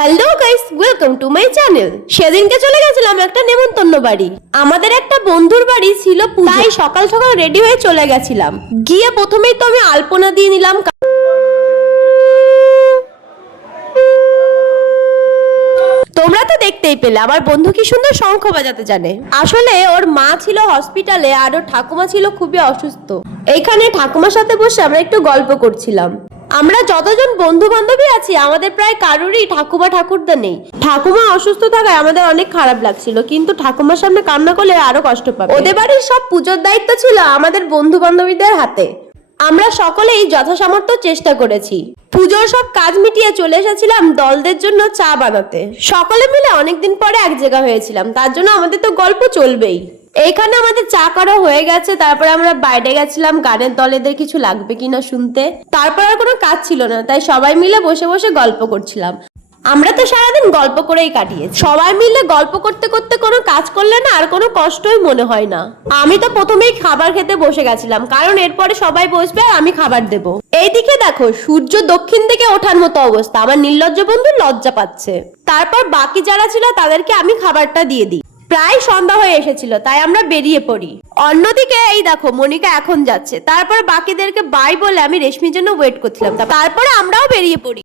Hello guys, welcome to my channel. সেদিনকে চলে গেছিলাম একটা নেমন্তন্ন বাড়ি। আমাদের একটা বন্ধুর বাড়ি ছিল, তাই সকাল সকাল রেডি হয়ে চলে গেছিলাম। গিয়ে প্রথমেই তো আমি আলপনা দিয়ে নিলাম। তোমরা তো দেখতেই পেলে আমার বন্ধু কি সুন্দর শঙ্খ বাজাতে জানে। আসলে ওর মা ছিল হসপিটালে আর ওর ঠাকুমা ছিল খুবই অসুস্থ। এইখানে ঠাকুমার সাথে বসে আমরা একটু গল্প করছিলাম। আমরা যতজন বন্ধু বান্ধবী আছি আমাদের প্রায় কারোরই ঠাকুমা ঠাকুরদা নেই। ঠাকুমা অসুস্থ থাকায় আমাদের অনেক খারাপ লাগছিল, কিন্তু ঠাকুমার সামনে কান্না করলে আরো কষ্ট পাবে। ওদের বাড়ির সব পুজোর দায়িত্ব ছিল আমাদের বন্ধু বান্ধবীদের হাতে। আমরা সকলেই যথাসামর্থ্য চেষ্টা করেছি। পুজোর সব কাজ মিটিয়ে চলে এসেছিলাম দলদের জন্য চা বানাতে। সকলে মিলে অনেকদিন পরে এক জায়গা হয়েছিলাম, তার জন্য আমাদের তো গল্প চলবেই। এইখানে আমাদের চা করা হয়ে গেছে, তারপরে আমরা বাইরে গেছিলাম গানের দলেদের কিছু লাগবে কিনা শুনতে। তারপর আর কোনো কাজ ছিল না, তাই সবাই মিলে বসে বসে গল্প করছিলাম। আমরা তো সারাদিন গল্প করেই কাটিয়েছি। সবাই মিলে গল্প করতে করতে কোনো কাজ করলে না আর কোনো কষ্টই মনে হয় না। আমি তো প্রথমেই খাবার খেতে বসে গেছিলাম, কারণ এরপরে সবাই বসবে আর আমি খাবার দেব। এইদিকে দেখো, সূর্য দক্ষিণ দিকে ওঠার মতো অবস্থা। আমার নির্লজ্জ বন্ধু লজ্জা পাচ্ছে। তারপর বাকি যারা ছিল তাদেরকে আমি খাবারটা দিয়ে দিই। প্রায় সন্ধ্যা হয়ে এসেছিল, তাই আমরা বেরিয়ে পড়ি। অন্যদিকে এই দেখো, মনিকা এখন যাচ্ছে। তারপর বাকিদেরকে বাই বলে আমি রেশমির জন্য ওয়েট করছিলাম। তারপরে আমরাও বেরিয়ে পড়ি।